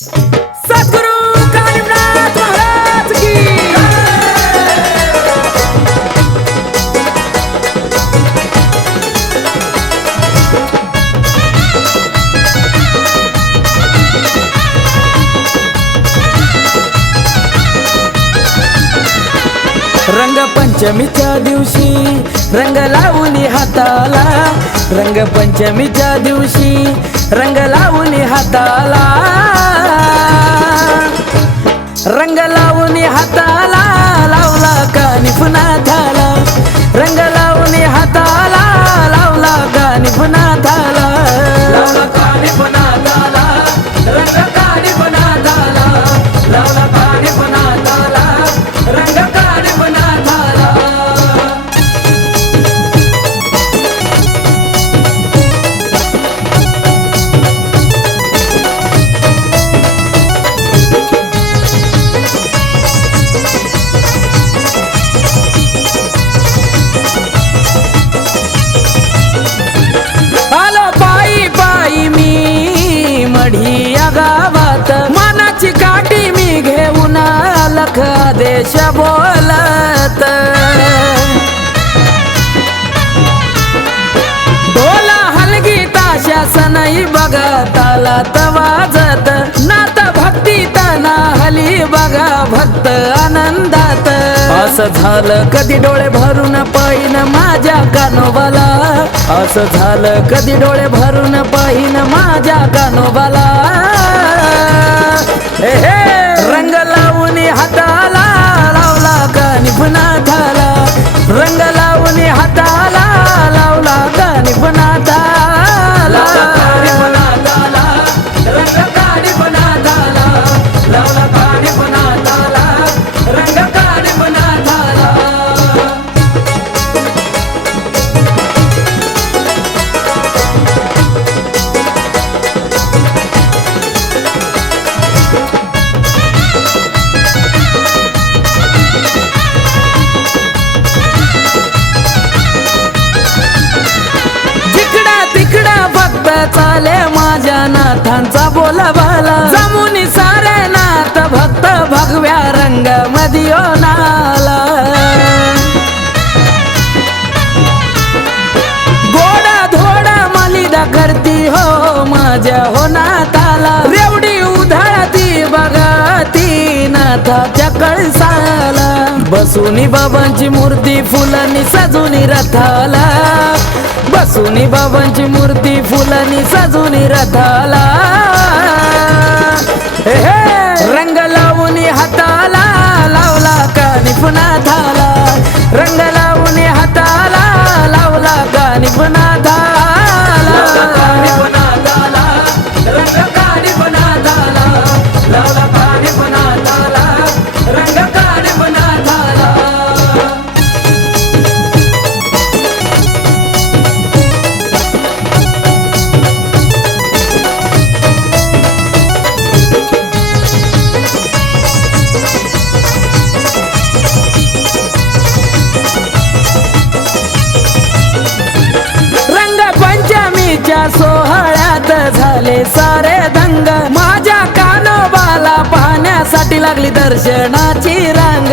सद्गुरु कालिमनाथ महाराज की रंगपंचमीच्या दिवशी रंग लावली हाताला. रंगपंचमीच्या दिवशी रंग लावली हाताला. कानी पुन्हा थाला लख देश बोलत. बोला हलगी ताशा सनई ताला आला वाजत. नात भक्ती तना हली बघा भक्त आनंदात. असं झालं कधी डोळे भरून पाहिन माझ्या कानोबाला. असं झालं कधी डोळे भरून पाहिन माझ्या कानोबाला. हे! लावून हाताला चाले माझ्या नाथांचा बोला भाला जमुनी सारे नाथ भक्त भगव्या रंग मदियो नाला. गोडा धोडा मालिदा करती हो माझ्या हो नाथाला. रेवडी उधळती बघती नाथाच्या कळसाला. बसुनी बाबांची मूर्ती फुलांनी सजुनी रथाला. बसुनी बाबांची मूर्ती फुलांनी सजुनी रथाला. लागली दर्शनाची रांग.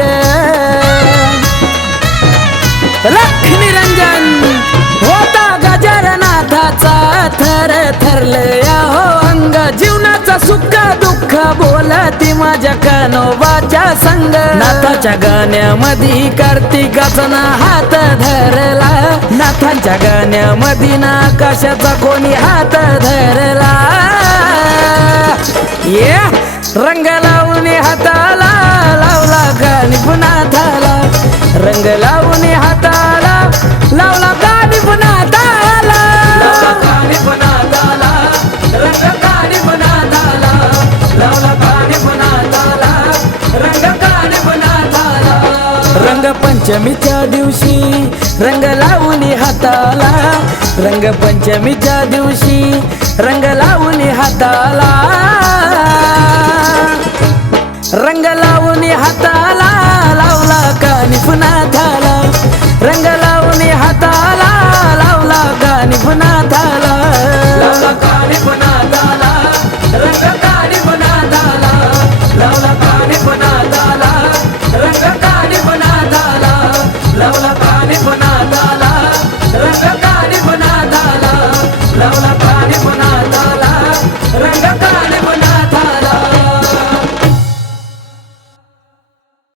रख निरंजन होता गजरनाथाचा थर थरले हो अंग. जीवनाचा सुख दुःख बोलती माझ्या कानोबाच्या संग. नाथाच्या गाण्यामध्ये कार्तिकाचा ना हात धरला. नाथांच्या गाण्यामध्ये ना आकाशाचा कोणी हात धरला. ये रंग लावून हाताला लावला गाणी पुन्हा थाला. रंग लावून हाताला लावला गाणी पुन्हा थाला. गाणी पुन्हा थाला. रंग गाणी पुन्हा थाला. लावला गाणी पुन्हा थाला. रंग गाणी पुन्हा थाला. रंग पंचमीच्या दिवशी रंग लावून हाताला. रंग पंचमीच्या दिवशी रंग लावून हाताला. रंग लावून हाताला लावला का पुन्हा